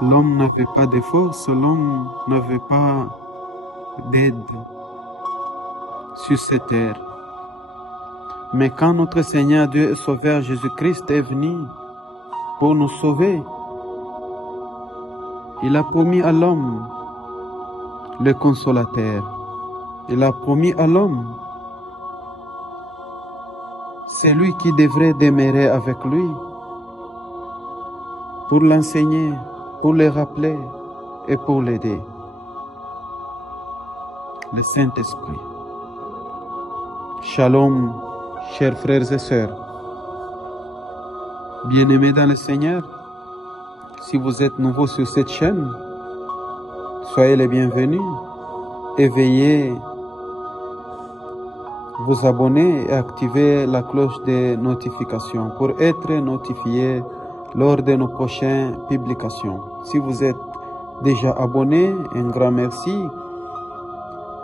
L'homme n'avait pas de force, l'homme n'avait pas d'aide sur cette terre. Mais quand notre Seigneur Dieu et Sauveur Jésus-Christ est venu pour nous sauver, il a promis à l'homme le consolateur. Il a promis à l'homme celui qui devrait demeurer avec lui pour l'enseigner, pour le rappeler et pour l'aider. Le Saint-Esprit. Shalom, chers frères et sœurs. Bien-aimés dans le Seigneur, si vous êtes nouveaux sur cette chaîne, soyez les bienvenus et veuillez vous abonner et activer la cloche de notification pour être notifié lors de nos prochaines publications. Si vous êtes déjà abonné, un grand merci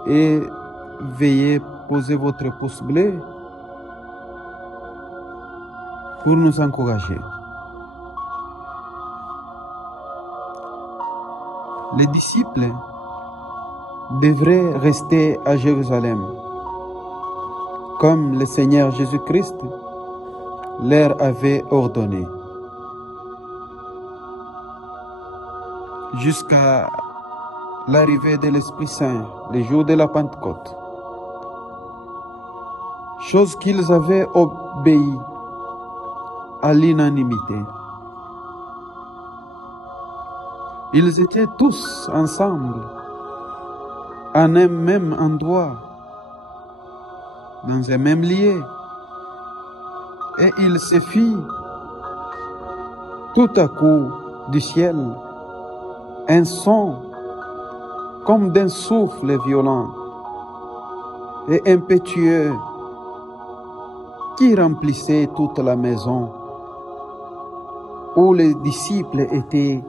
et veuillez poser votre pouce bleu pour nous encourager. Les disciples devraient rester à Jérusalem, comme le Seigneur Jésus-Christ leur avait ordonné, jusqu'à l'arrivée de l'Esprit Saint, le jour de la Pentecôte, chose qu'ils avaient obéi à l'unanimité. Ils étaient tous ensemble, en un même endroit, dans un même lieu. Et il se fit tout à coup du ciel un son comme d'un souffle violent et impétueux qui remplissait toute la maison où les disciples étaient.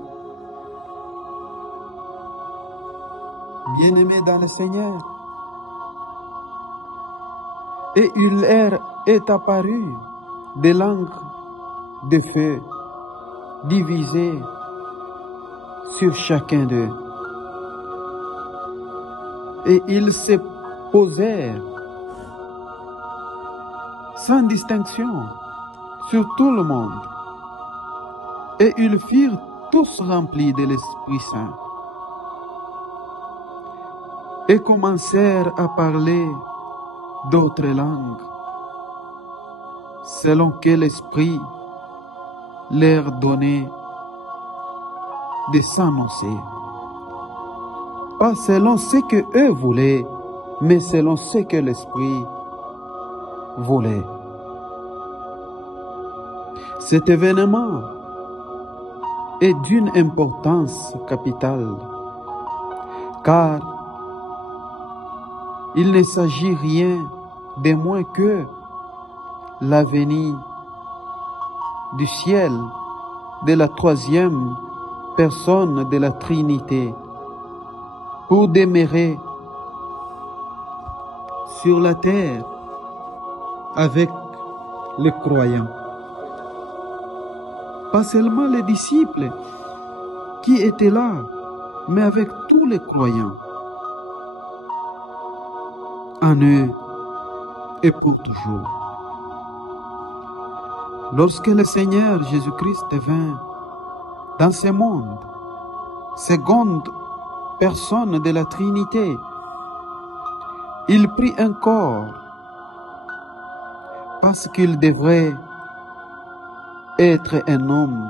Bien-aimés dans le Seigneur. Et il leur est apparu des langues de feu divisées sur chacun d'eux. Et ils se posèrent sans distinction sur tout le monde. Et ils furent tous remplis de l'Esprit Saint et commencèrent à parler d'autres langues, selon que l'Esprit leur donnait de s'annoncer. Pas selon ce que eux voulaient, mais selon ce que l'Esprit voulait. Cet événement est d'une importance capitale, car il ne s'agit rien de moins que la venue du ciel de la troisième personne de la Trinité pour demeurer sur la terre avec les croyants. Pas seulement les disciples qui étaient là, mais avec tous les croyants. En eux et pour toujours. Lorsque le Seigneur Jésus-Christ vint dans ce monde, seconde personne de la Trinité, il prit un corps parce qu'il devrait être un homme,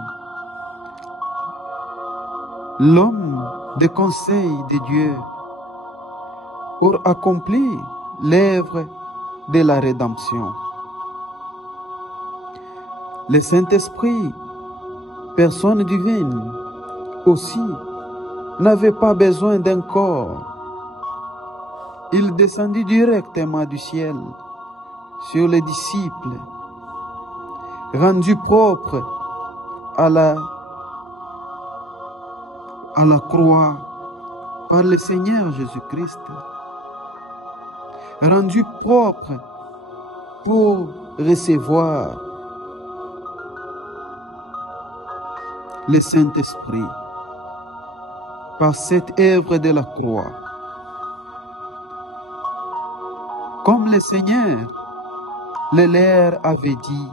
l'homme de conseil de Dieu, pour accomplir l'œuvre de la rédemption. Le Saint-Esprit, personne divine, aussi, n'avait pas besoin d'un corps. Il descendit directement du ciel sur les disciples, rendus propres à la croix par le Seigneur Jésus-Christ, rendus propres pour recevoir le Saint-Esprit. par cette œuvre de la croix. Comme le Seigneur le leur avait dit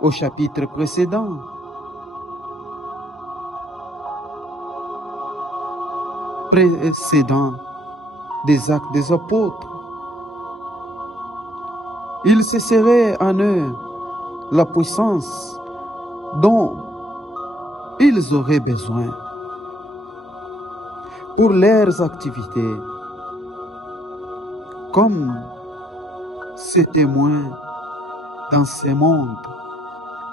au chapitre précédent. Des Actes des Apôtres. Il se serait en eux la puissance dont ils auraient besoin pour leurs activités, comme ces témoins dans ce monde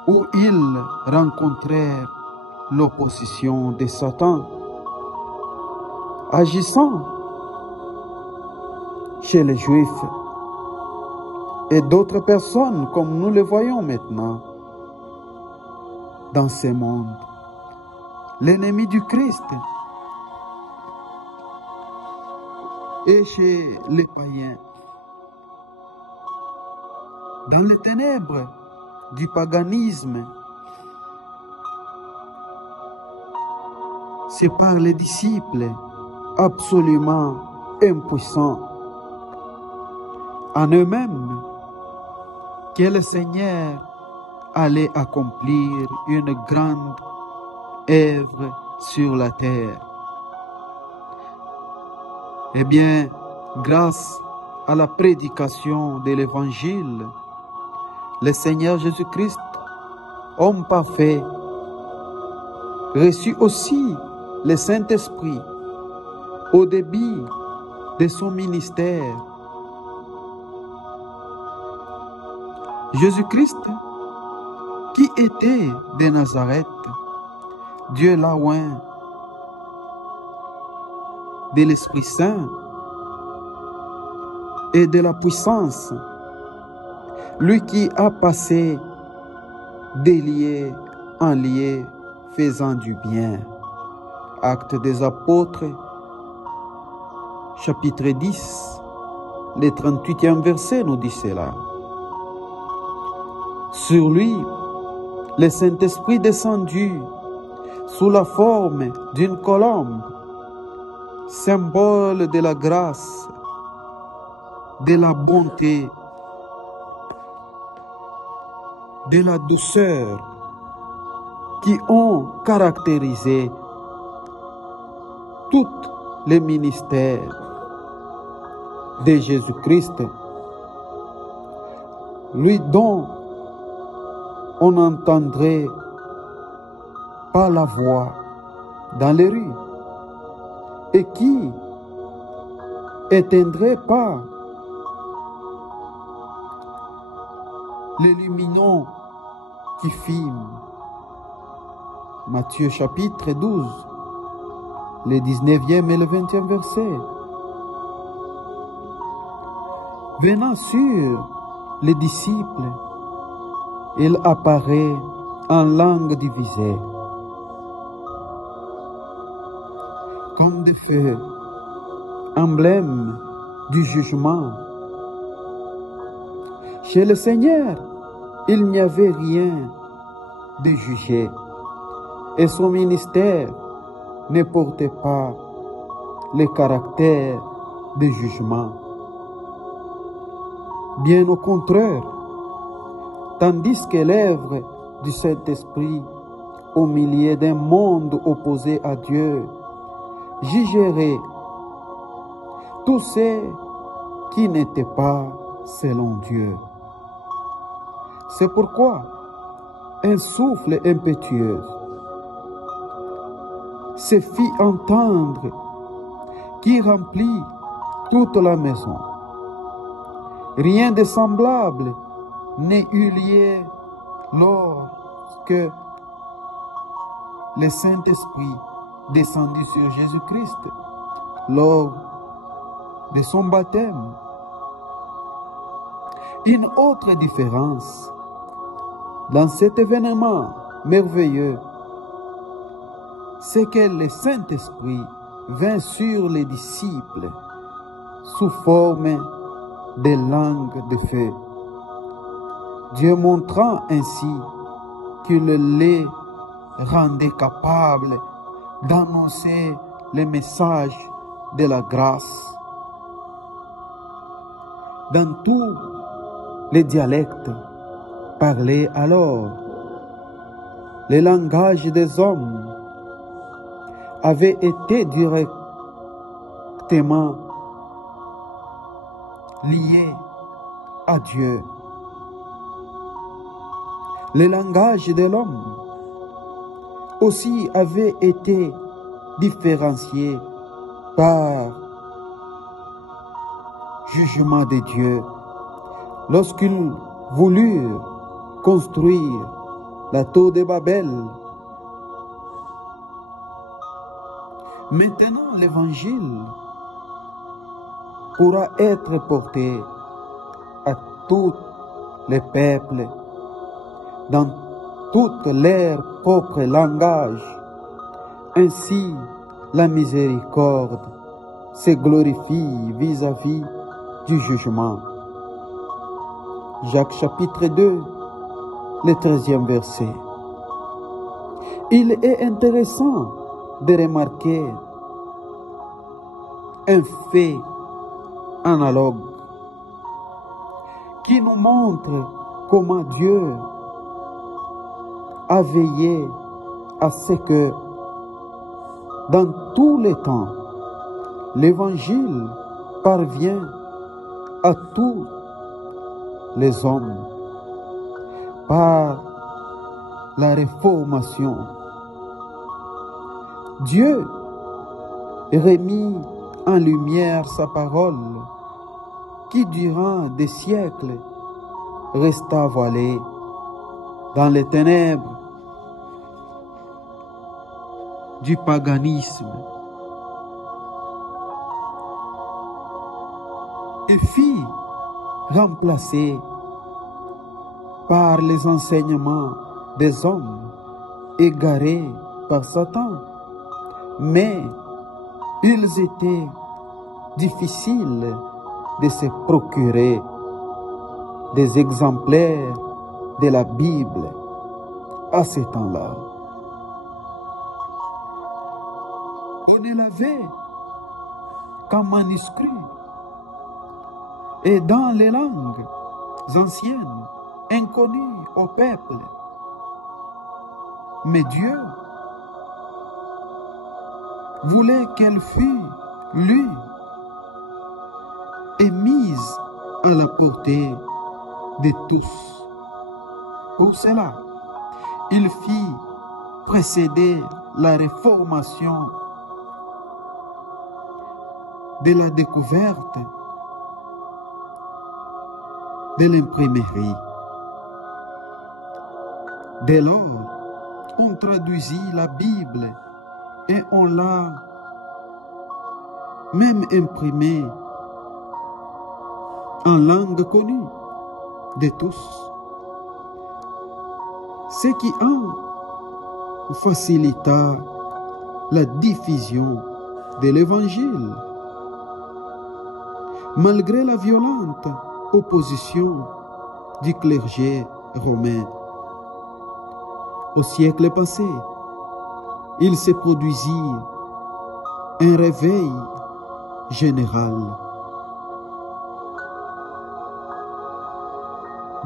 où ils rencontrèrent l'opposition de Satan, agissant chez les Juifs et d'autres personnes comme nous le voyons maintenant dans ce monde. L'ennemi du Christ et chez les païens. Dans les ténèbres du paganisme, c'est par les disciples absolument impuissants en eux-mêmes que le Seigneur allait accomplir une grande œuvre sur la terre. Eh bien, grâce à la prédication de l'Évangile, le Seigneur Jésus-Christ, homme parfait, reçut aussi le Saint-Esprit au début de son ministère. Jésus-Christ, qui était de Nazareth, Dieu l'a oint de l'Esprit Saint et de la puissance, lui qui a passé des lieux en lieux faisant du bien. Actes des Apôtres, chapitre 10, le 38e verset nous dit cela. Sur lui, le Saint-Esprit descendu sous la forme d'une colombe, symbole de la grâce, de la bonté, de la douceur qui ont caractérisé tous les ministères de Jésus-Christ, lui dont on n'entendrait pas la voix dans les rues et qui éteindrait pas les lumineux qui filment. Matthieu chapitre 12, le 19e et le 20e verset. Venant sur les disciples, il apparaît en langue divisée, comme des feux, emblème du jugement. Chez le Seigneur, il n'y avait rien de jugé, et son ministère ne portait pas le caractère de jugement. Bien au contraire, tandis que l'œuvre du Saint-Esprit au milieu d'un monde opposé à Dieu jugerait tous ceux qui n'étaient pas selon Dieu. C'est pourquoi un souffle impétueux se fit entendre qui remplit toute la maison. Rien de semblable n'est eu lieu lorsque le Saint-Esprit descendit sur Jésus-Christ lors de son baptême. Une autre différence dans cet événement merveilleux, c'est que le Saint-Esprit vint sur les disciples sous forme de langues de feu, Dieu montrant ainsi qu'il les rendait capables d'annoncer les messages de la grâce dans tous les dialectes parlés alors. Le langage des hommes avait été directement lié à Dieu. Le langage de l'homme aussi avait été différencié par jugement de Dieu lorsqu'ils voulurent construire la tour de Babel. Maintenant, l'évangile pourra être porté à tous les peuples dans tout leur propre langage. Ainsi, la miséricorde se glorifie vis-à-vis du jugement. Jacques chapitre 2, le 13e verset. Il est intéressant de remarquer un fait analogue qui nous montre comment Dieu a veillé à ce que dans tous les temps, l'Évangile parvient à tous les hommes par la réformation. Dieu remit en lumière sa parole qui durant des siècles resta voilée dans les ténèbres du paganisme et fut remplacée par les enseignements des hommes égarés par Satan. Mais ils étaient difficiles de se procurer des exemplaires de la Bible à ce temps-là. On ne l'avait qu'en manuscrit et dans les langues anciennes, inconnues au peuple. Mais Dieu voulait qu'elle fût lue et mise à la portée de tous. Pour cela, il fit précéder la réformation de la découverte de l'imprimerie. Dès lors, on traduisit la Bible et on l'a même imprimée en langue connue de tous, ce qui en facilita la diffusion de l'Évangile. Malgré la violente opposition du clergé romain, au siècle passé, il se produisit un réveil général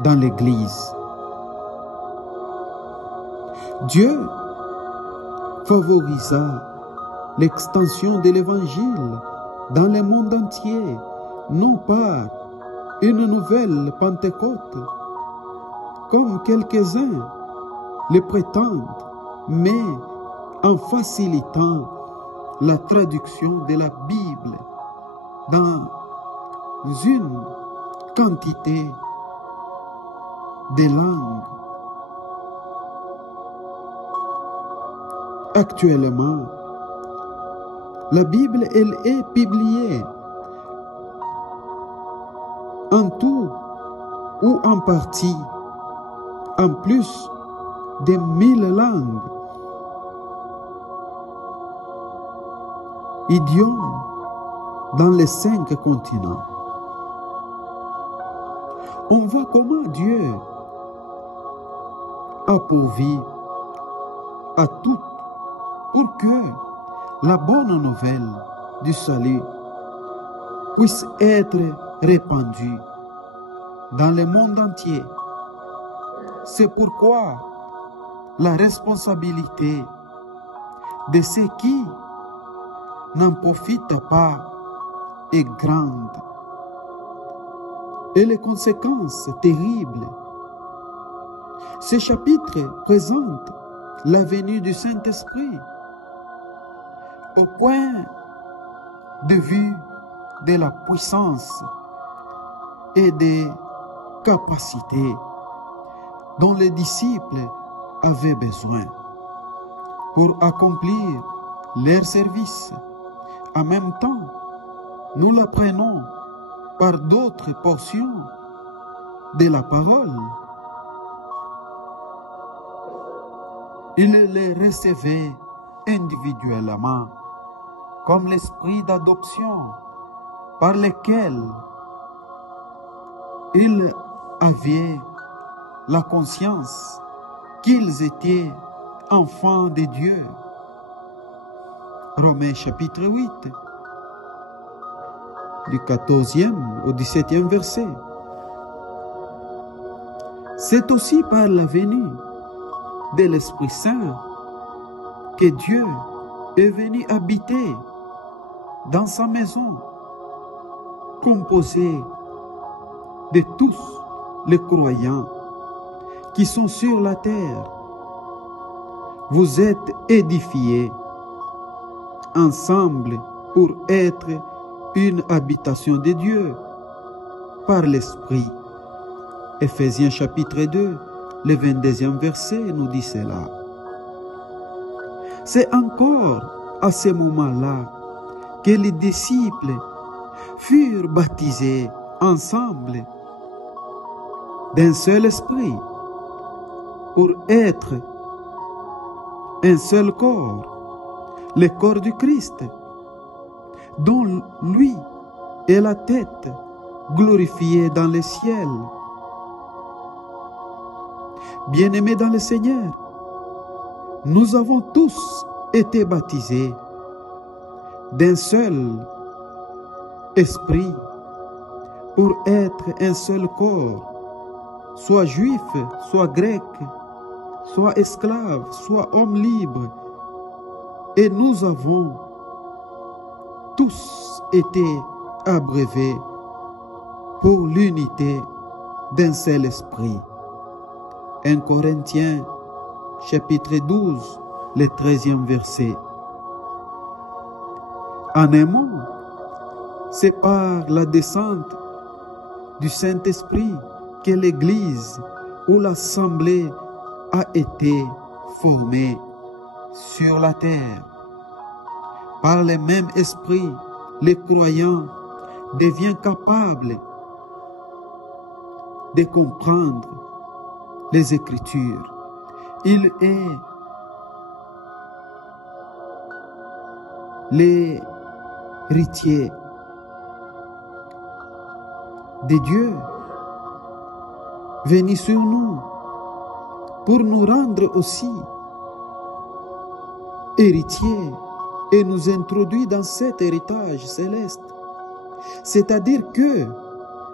dans l'Église. Dieu favorisa l'extension de l'Évangile dans le monde entier, non par une nouvelle Pentecôte, comme quelques-uns le prétendent, mais en facilitant la traduction de la Bible dans une quantité de langues. Actuellement, la Bible, elle est publiée en tout ou en partie, en plus de 1000 langues, idiomes dans les 5 continents. On voit comment Dieu a pourvu à toute pour que la bonne nouvelle du salut puisse être répandue dans le monde entier. C'est pourquoi la responsabilité de ceux qui n'en profitent pas est grande et les conséquences terribles. Ce chapitre présente la venue du Saint-Esprit au point de vue de la puissance et des capacités dont les disciples avaient besoin pour accomplir leur service. En même temps, nous l'apprenons par d'autres portions de la parole. Il les recevait individuellement comme l'esprit d'adoption par lequel ils avaient la conscience qu'ils étaient enfants de Dieu. Romains chapitre 8, du 14e au 17e verset. C'est aussi par la venue de l'Esprit Saint que Dieu est venu habiter dans sa maison, composée de tous les croyants qui sont sur la terre. Vous êtes édifiés ensemble pour être une habitation de Dieu par l'Esprit. Éphésiens chapitre 2, le 22e verset nous dit cela. C'est encore à ce moment-là que les disciples furent baptisés ensemble d'un seul esprit pour être un seul corps, le corps du Christ, dont lui est la tête glorifiée dans le ciel. Bien-aimés dans le Seigneur, nous avons tous été baptisés d'un seul esprit pour être un seul corps, soit juif, soit grec, soit esclave, soit homme libre. Et nous avons tous été abreuvés pour l'unité d'un seul esprit. 1 Corinthiens chapitre 12, le 13e verset. En un mot, c'est par la descente du Saint-Esprit que l'Église ou l'Assemblée a été formée sur la terre. Par le même esprit, les croyants deviennent capables de comprendre les Écritures. Il est l'héritier de Dieu venu sur nous pour nous rendre aussi héritiers et nous introduire dans cet héritage céleste. C'est-à-dire que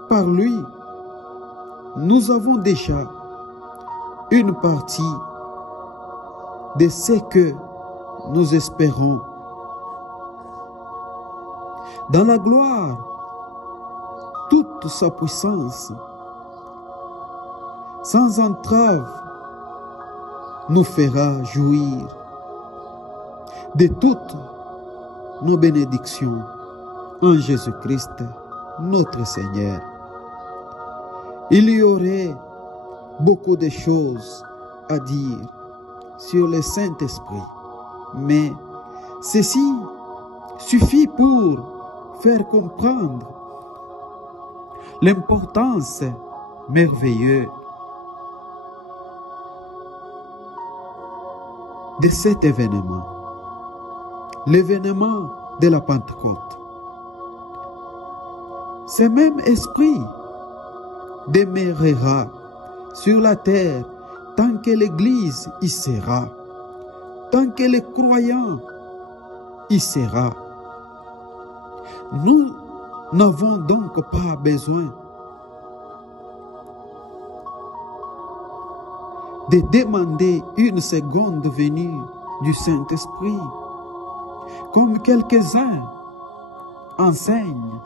par lui, nous avons déjà une partie de ce que nous espérons. Dans la gloire, toute sa puissance, sans entrave, nous fera jouir de toutes nos bénédictions en Jésus-Christ, notre Seigneur. Il y aurait beaucoup de choses à dire sur le Saint-Esprit, mais ceci suffit pour faire comprendre l'importance merveilleuse de cet événement, l'événement de la Pentecôte. Ce même esprit demeurera sur la terre tant que l'Église y sera. tant que le croyant y sera. Nous n'avons donc pas besoin de demander une seconde venue du Saint-Esprit, comme quelques-uns enseignent.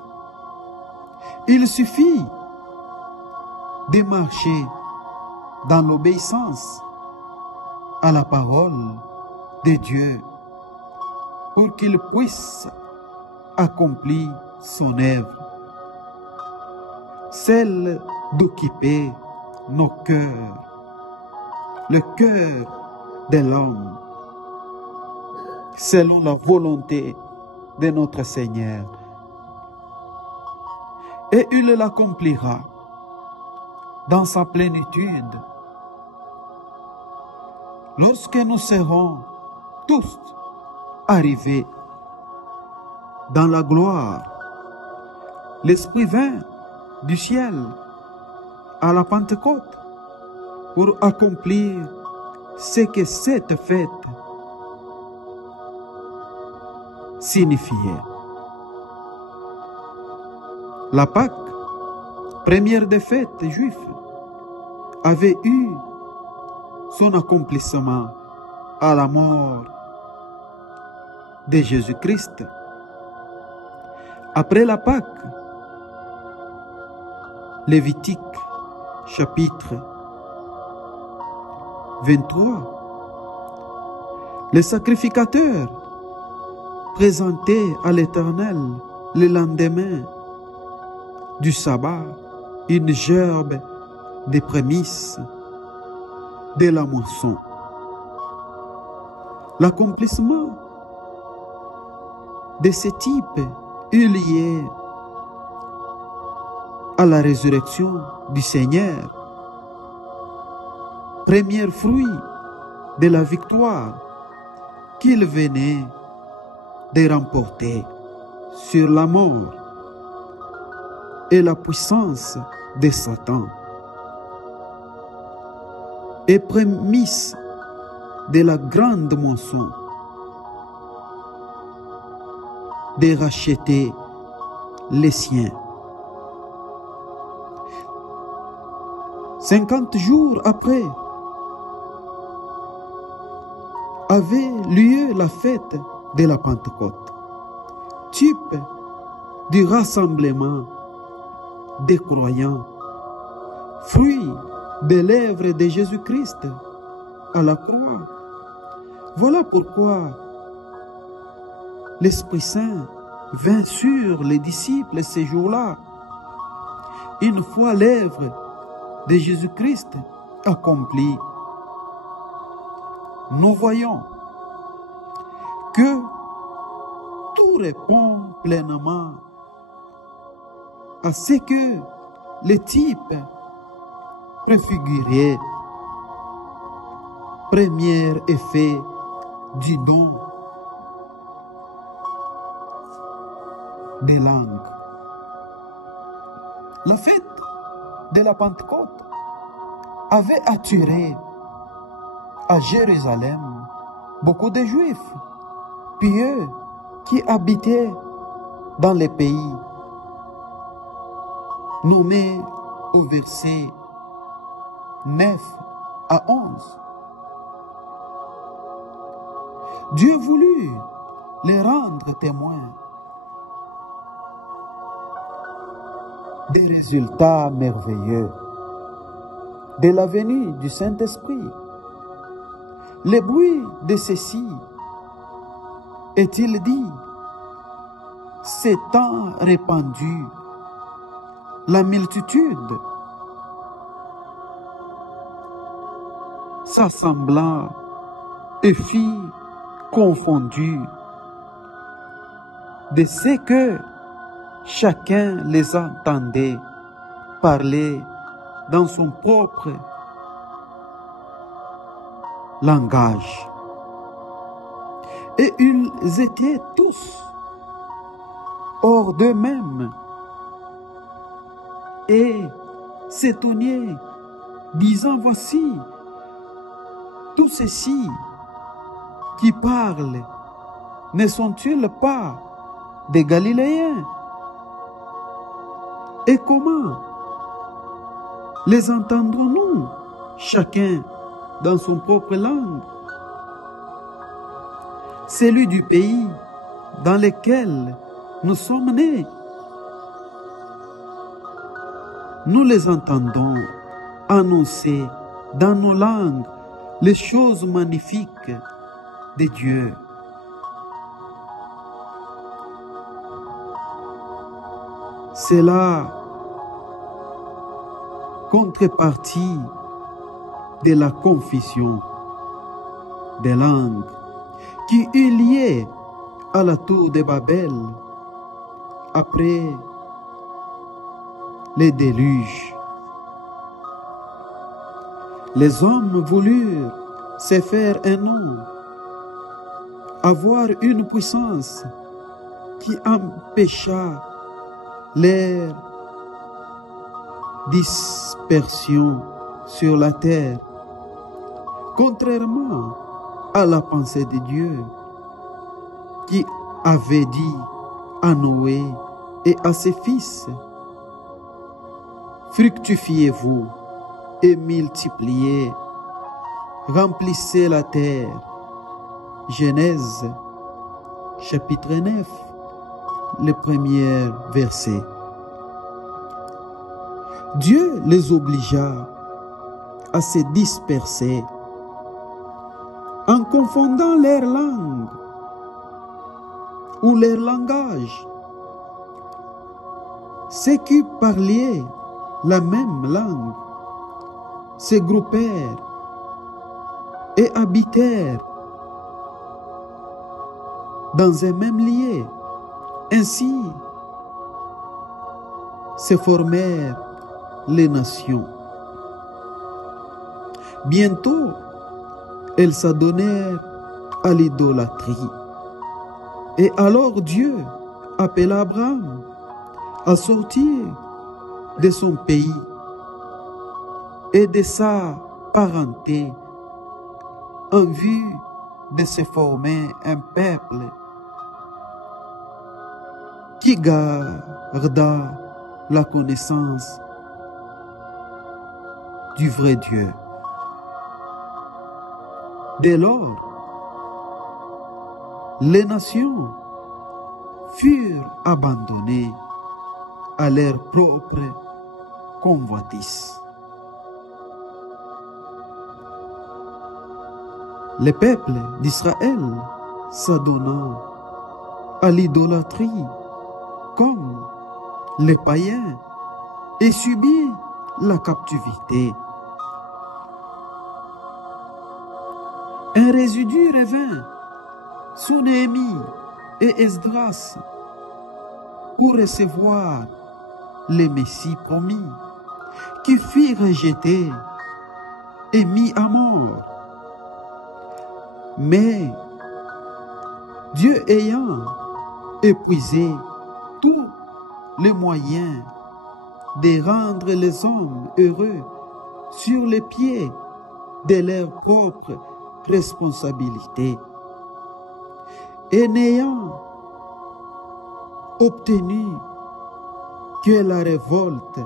Il suffit de marcher dans l'obéissance à la parole de Dieu pour qu'il puisse accomplir son œuvre, celle d'occuper nos cœurs, le cœur de l'homme, selon la volonté de notre Seigneur. Et il l'accomplira dans sa plénitude lorsque nous serons tous arrivés dans la gloire. L'Esprit vint du ciel à la Pentecôte pour accomplir ce que cette fête signifiait. La Pâque, première des fêtes juives, avait eu son accomplissement à la mort de Jésus-Christ. Après la Pâque, Lévitique, chapitre 23, le sacrificateur présentait à l'Éternel le lendemain du sabbat une gerbe des prémices de la moisson. L'accomplissement de ce type est lié à la résurrection du Seigneur, premier fruit de la victoire qu'il venait de remporter sur la mort et la puissance de Satan, et prémisse de la grande moisson de racheter les siens. 50 jours après avait lieu la fête de la Pentecôte, type du rassemblement des croyants, fruit de l'œuvre de Jésus-Christ à la croix. Voilà pourquoi l'Esprit Saint vint sur les disciples ces jours-là. Une fois l'œuvre de Jésus-Christ accomplie, nous voyons que tout répond pleinement à ce que le type préfigurait. Premier effet du don des langues. La fête de la Pentecôte avait attiré à Jérusalem beaucoup de Juifs pieux qui habitaient dans les pays nommés au verset 9 à 11. Dieu voulut les rendre témoins des résultats merveilleux de la venue du Saint-Esprit. Le bruit de ceci, est-il dit, s'étant répandu, la multitude s'assembla et fit confondu de ce que chacun les entendait parler dans son propre langage. Et ils étaient tous hors d'eux-mêmes et s'étonnaient, disant, voici, tout ceci qui parlent ne sont-ils pas des Galiléens? Et comment les entendrons-nous, chacun dans son propre langue? Celui du pays dans lequel nous sommes nés. Nous les entendons annoncer dans nos langues les choses magnifiques de Dieu. C'est la contrepartie de la confusion des langues qui est liée à la tour de Babel après les déluges. Les hommes voulurent se faire un nom, avoir une puissance qui empêcha leur dispersion sur la terre, contrairement à la pensée de Dieu qui avait dit à Noé et à ses fils: fructifiez-vous et multipliez, remplissez la terre. Genèse chapitre 9, le premier verset. Dieu les obligea à se disperser en confondant leur langue ou leur langage. Ceux qui parlaient la même langue se groupèrent et habitèrent dans un même lieu. Ainsi se formèrent les nations. Bientôt, elles s'adonnèrent à l'idolâtrie. Et alors Dieu appela Abraham à sortir de son pays et de sa parenté en vue de se former un peuple qui garda la connaissance du vrai Dieu. Dès lors, les nations furent abandonnées à leur propre convoitise. Le peuple d'Israël s'adonna à l'idolâtrie comme les païens et subit la captivité. Un résidu revint sous Néhémie et Esdras pour recevoir le Messie promis, qui fut rejeté et mis à mort. Mais Dieu ayant épuisé tous les moyens de rendre les hommes heureux sur les pieds de leur propre responsabilité, et n'ayant obtenu que la révolte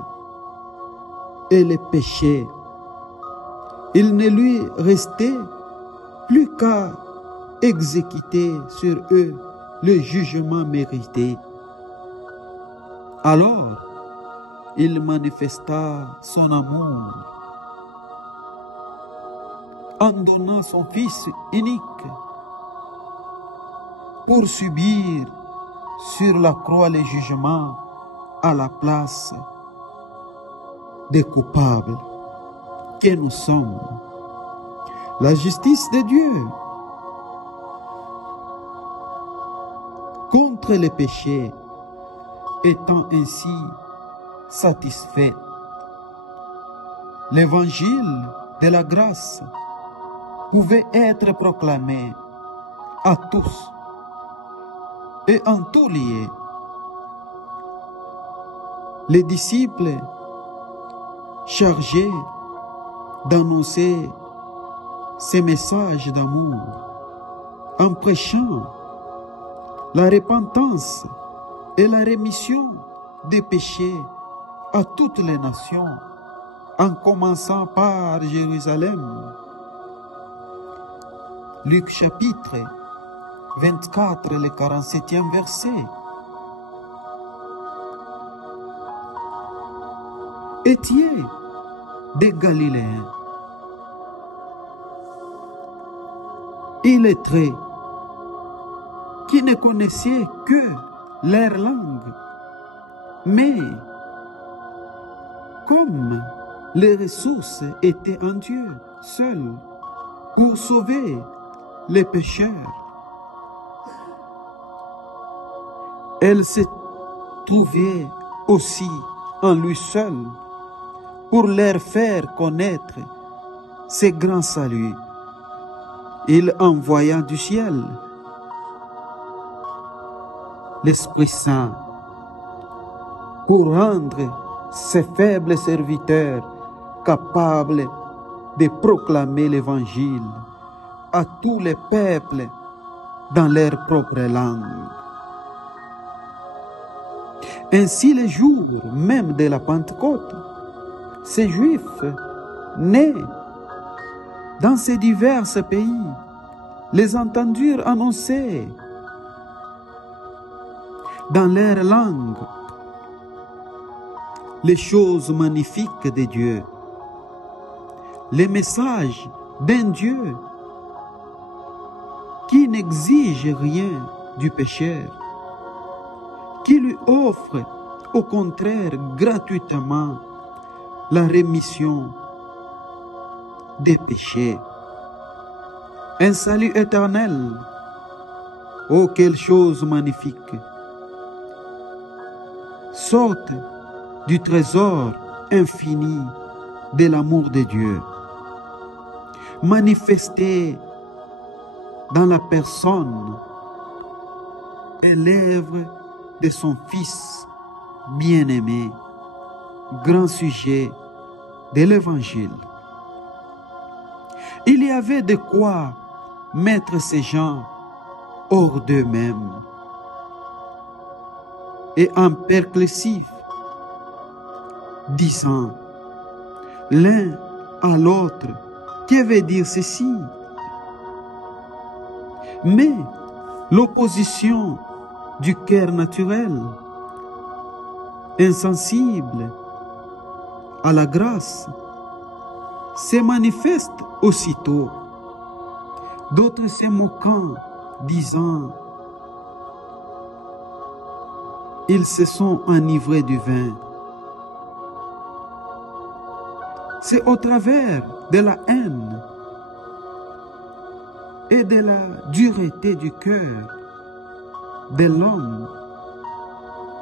et le péché, il ne lui restait plus qu'à exécuter sur eux le jugement mérité. Alors, il manifesta son amour en donnant son Fils unique pour subir sur la croix les jugements à la place des coupables que nous sommes. La justice de Dieu contre les péchés étant ainsi satisfait, l'évangile de la grâce pouvait être proclamé à tous et en tout lieu. Les disciples chargés d'annoncer ces messages d'amour en prêchant la repentance et la rémission des péchés à toutes les nations, en commençant par Jérusalem. Luc chapitre 24, le 47e verset. Étiez des Galiléens, illettrés, qui ne connaissaient que leur langue, mais comme les ressources étaient en Dieu seul pour sauver les pécheurs, elles se trouvaient aussi en lui seul pour leur faire connaître ce grand salut. Il envoya du ciel l'Esprit Saint pour rendre ses faibles serviteurs capables de proclamer l'Évangile à tous les peuples dans leur propre langue. Ainsi, le jour même de la Pentecôte, ces Juifs nés dans ces divers pays les entendirent annoncer dans leur langue les choses magnifiques de Dieu, les messages d'un Dieu qui n'exige rien du pécheur, qui lui offre au contraire gratuitement la rémission des péchés, un salut éternel. Oh, quelle chose magnifique! Sorte du trésor infini de l'amour de Dieu, manifesté dans la personne et l'œuvre de son Fils bien-aimé, grand sujet de l'Évangile. Il y avait de quoi mettre ces gens hors d'eux-mêmes et en perplexif, disant l'un à l'autre, que veut dire ceci? Mais l'opposition du cœur naturel, insensible à la grâce, se manifeste aussitôt. D'autres se moquant, disant, ils se sont enivrés du vin. C'est au travers de la haine et de la dureté du cœur de l'homme,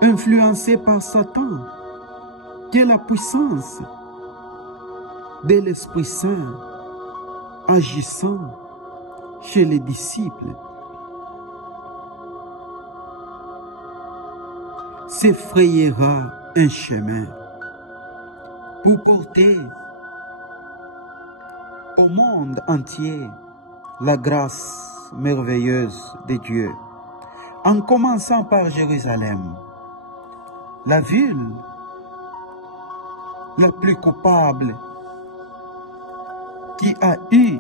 influencé par Satan, que la puissance de l'Esprit Saint agissant chez les disciples s'effrayera un chemin pour porter au monde entier la grâce merveilleuse de Dieu, en commençant par Jérusalem, la ville la plus coupable qui a eu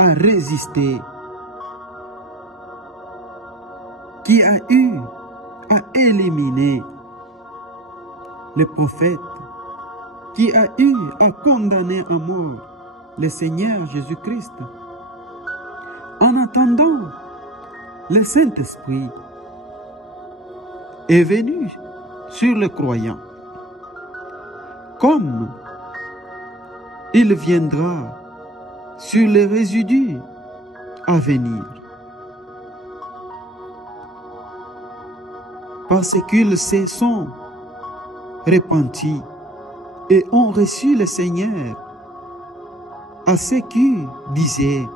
à résister, qui a eu à éliminer les prophètes, qui a eu à condamner à mort le Seigneur Jésus-Christ. En attendant, le Saint-Esprit est venu sur les croyants, comme il viendra sur les résidus à venir, parce qu'ils se sont repentis et ont reçu le Seigneur. À ceux qui disaient,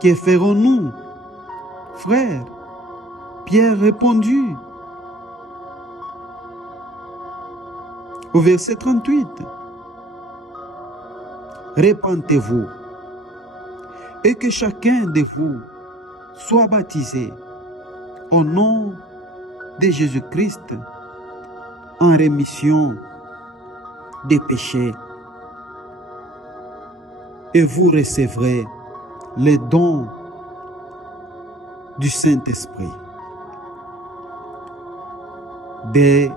que ferons-nous, frères? Pierre répondit au verset 38, repentez-vous et que chacun de vous soit baptisé au nom de Jésus-Christ en rémission des péchés. Et vous recevrez les dons du Saint-Esprit. Dès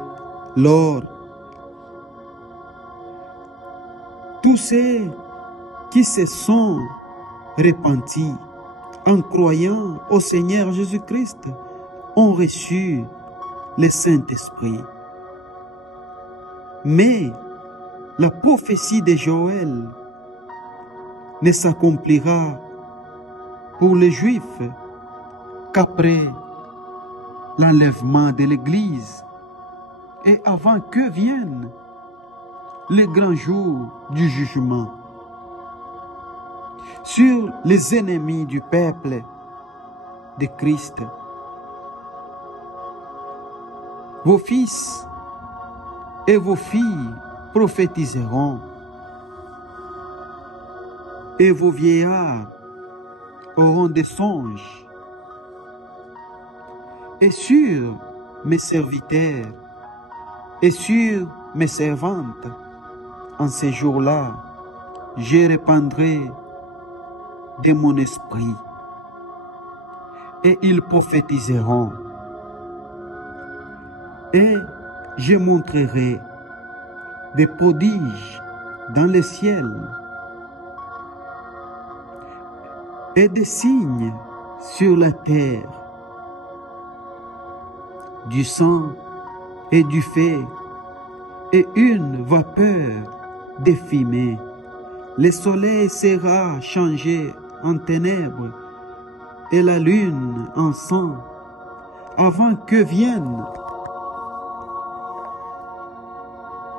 lors, tous ceux qui se sont repentis en croyant au Seigneur Jésus-Christ ont reçu le Saint-Esprit. Mais la prophétie de Joël ne s'accomplira pour les Juifs qu'après l'enlèvement de l'Église et avant que vienne le grand jour du jugement sur les ennemis du peuple de Christ. Vos fils et vos filles prophétiseront, et vos vieillards auront des songes. Et sur mes serviteurs et sur mes servantes, en ces jours-là, je répandrai de mon esprit, et ils prophétiseront. Et je montrerai des prodiges dans le ciel et des signes sur la terre, du sang et du feu et une vapeur de fumée. Le soleil sera changé en ténèbres et la lune en sang avant que vienne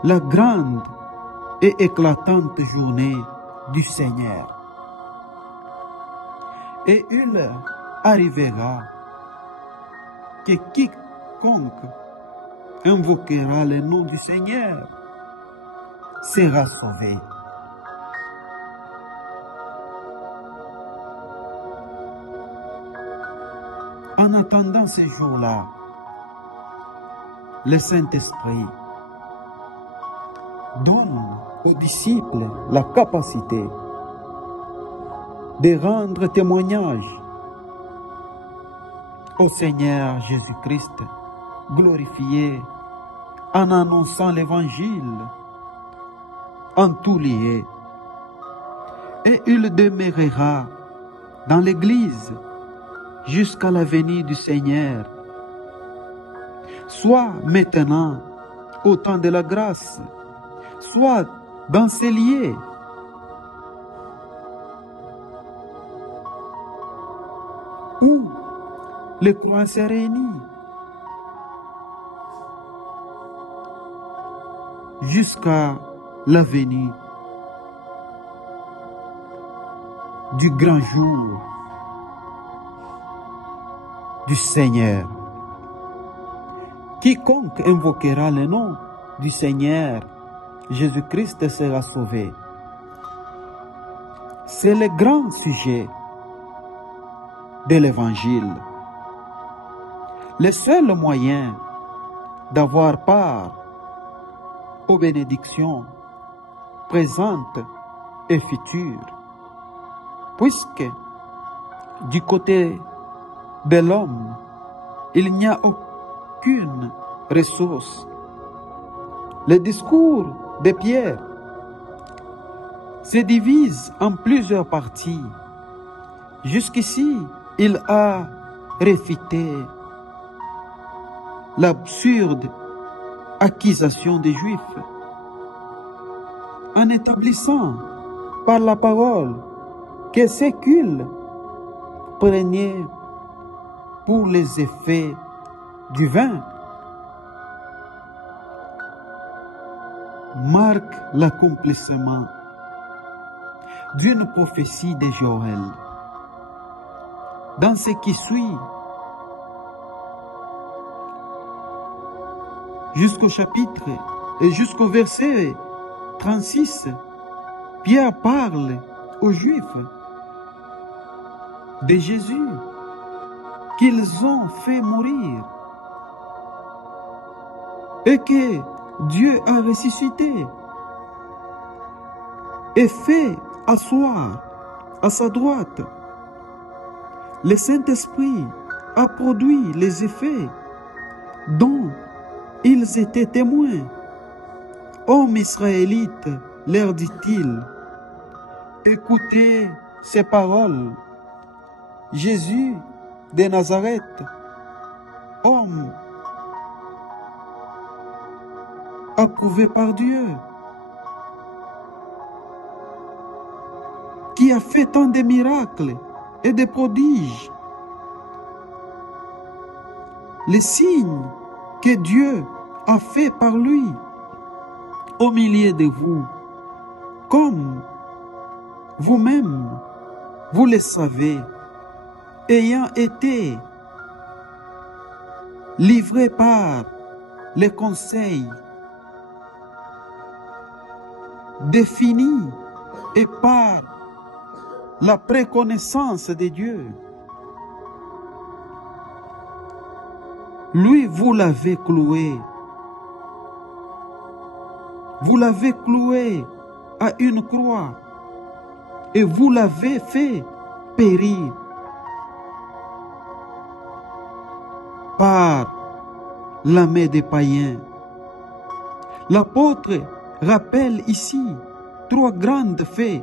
la grande et éclatante journée du Seigneur. Et il arrivera que quiconque invoquera le nom du Seigneur sera sauvé. En attendant ces jours-là, le Saint-Esprit donne aux disciples la capacité de rendre témoignage au Seigneur Jésus-Christ, glorifié en annonçant l'Évangile en tout lieu. Et il demeurera dans l'Église jusqu'à la venue du Seigneur, soit maintenant au temps de la grâce, soit dans ces lieux où les croix se réunissent, jusqu'à la venue du grand jour du Seigneur. Quiconque invoquera le nom du Seigneur Jésus-Christ sera sauvé. C'est le grand sujet de l'Évangile. Le seul moyen d'avoir part aux bénédictions présentes et futures, puisque du côté de l'homme, il n'y a aucune ressource. Le discours de Pierre se divise en plusieurs parties. Jusqu'ici, il a réfuté l'absurde accusation des Juifs en établissant par la parole que ce qu'ils prenaient pour les effets du vin marque l'accomplissement d'une prophétie de Joël. Dans ce qui suit, jusqu'au chapitre et jusqu'au verset 36, Pierre parle aux Juifs de Jésus qu'ils ont fait mourir et que Dieu a ressuscité et fait asseoir à sa droite. Le Saint-Esprit a produit les effets dont ils étaient témoins. Hommes israélites, leur dit-il, écoutez ces paroles. Jésus de Nazareth, homme approuvé par Dieu, qui a fait tant de miracles et de prodiges. Les signes que Dieu a fait par lui au milieu de vous, comme vous-même, vous le savez, ayant été livré par les conseils définis et par la préconnaissance de Dieu. Lui, vous l'avez cloué. Vous l'avez cloué à une croix et vous l'avez fait périr par la main des païens. L'apôtre rappelle ici 3 grandes faits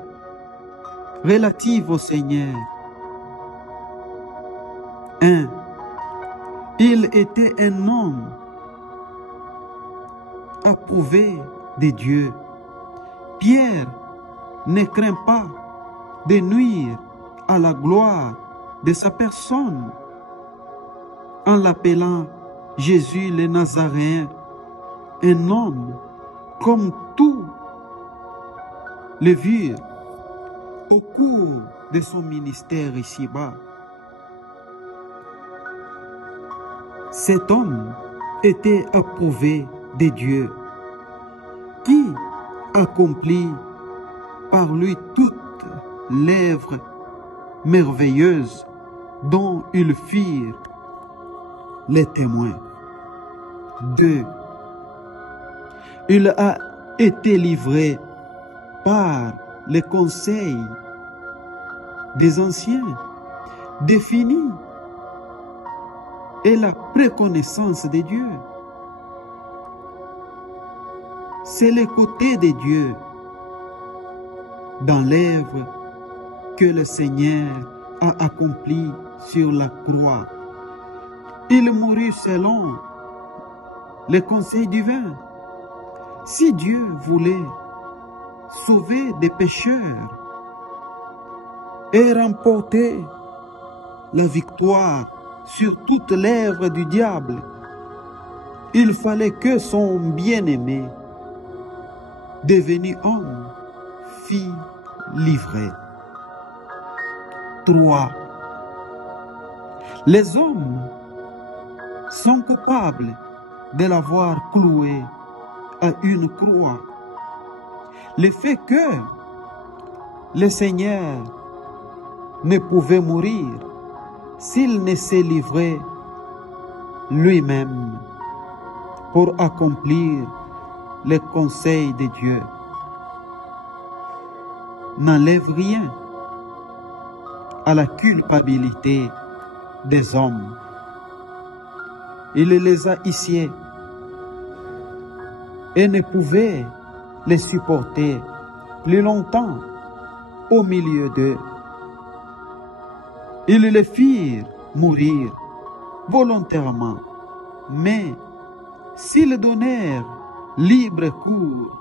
relatives au Seigneur. 1. Il était un homme approuvé de Dieu. Pierre ne craint pas de nuire à la gloire de sa personne en l'appelant Jésus le Nazaréen, un homme comme tous les vieux au cours de son ministère ici-bas. Cet homme était approuvé de Dieu, qui accomplit par lui toutes l'œuvre merveilleuse dont ils firent les témoins. 2. Il a été livré par les conseils des anciens, définis, et la préconnaissance de Dieu. C'est le côté de Dieu dans l'œuvre que le Seigneur a accomplie sur la croix. Il mourut selon les conseils divins. Si Dieu voulait sauver des pécheurs et remporter la victoire sur toute l'œuvre du diable, il fallait que son bien-aimé, devenu homme, fût livré. 3. Les hommes sont coupables de l'avoir cloué à une croix. Le fait que le Seigneur ne pouvait mourir s'il ne s'est livré lui-même pour accomplir les conseils de Dieu n'enlève rien à la culpabilité des hommes. Il les a hissés et ne pouvait les supporter plus longtemps au milieu d'eux. Ils les firent mourir volontairement, mais s'ils donnèrent libre cours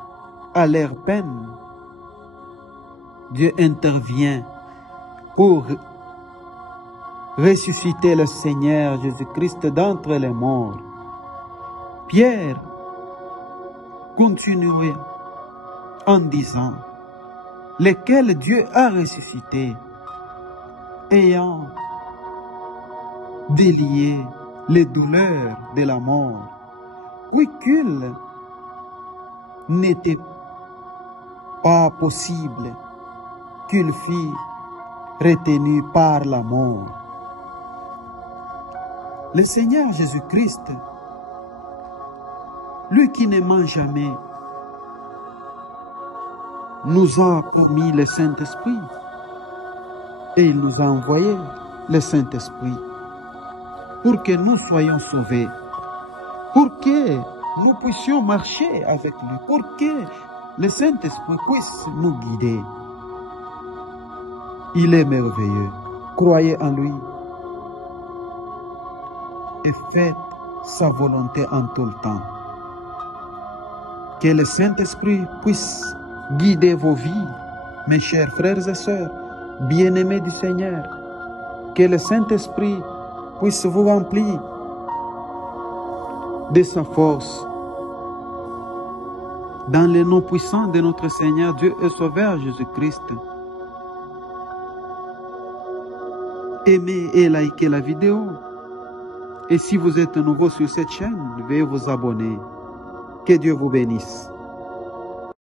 à leur peine, Dieu intervient pour ressusciter le Seigneur Jésus-Christ d'entre les morts. Pierre continuait en disant, lesquels Dieu a ressuscité, ayant délié les douleurs de la mort, quoiqu'il n'était pas possible qu'il fît retenus par la mort. Le Seigneur Jésus-Christ, lui qui ne ment jamais, nous a promis le Saint-Esprit et il nous a envoyé le Saint-Esprit pour que nous soyons sauvés, pour que nous puissions marcher avec lui, pour que le Saint-Esprit puisse nous guider. Il est merveilleux. Croyez en lui et faites sa volonté en tout le temps. Que le Saint-Esprit puisse guider vos vies, mes chers frères et sœurs, bien-aimés du Seigneur. Que le Saint-Esprit puisse vous remplir de sa force. Dans le nom puissant de notre Seigneur Dieu et Sauveur Jésus-Christ. Aimez et likez la vidéo. Et si vous êtes nouveau sur cette chaîne, veuillez vous abonner. Que Dieu vous bénisse.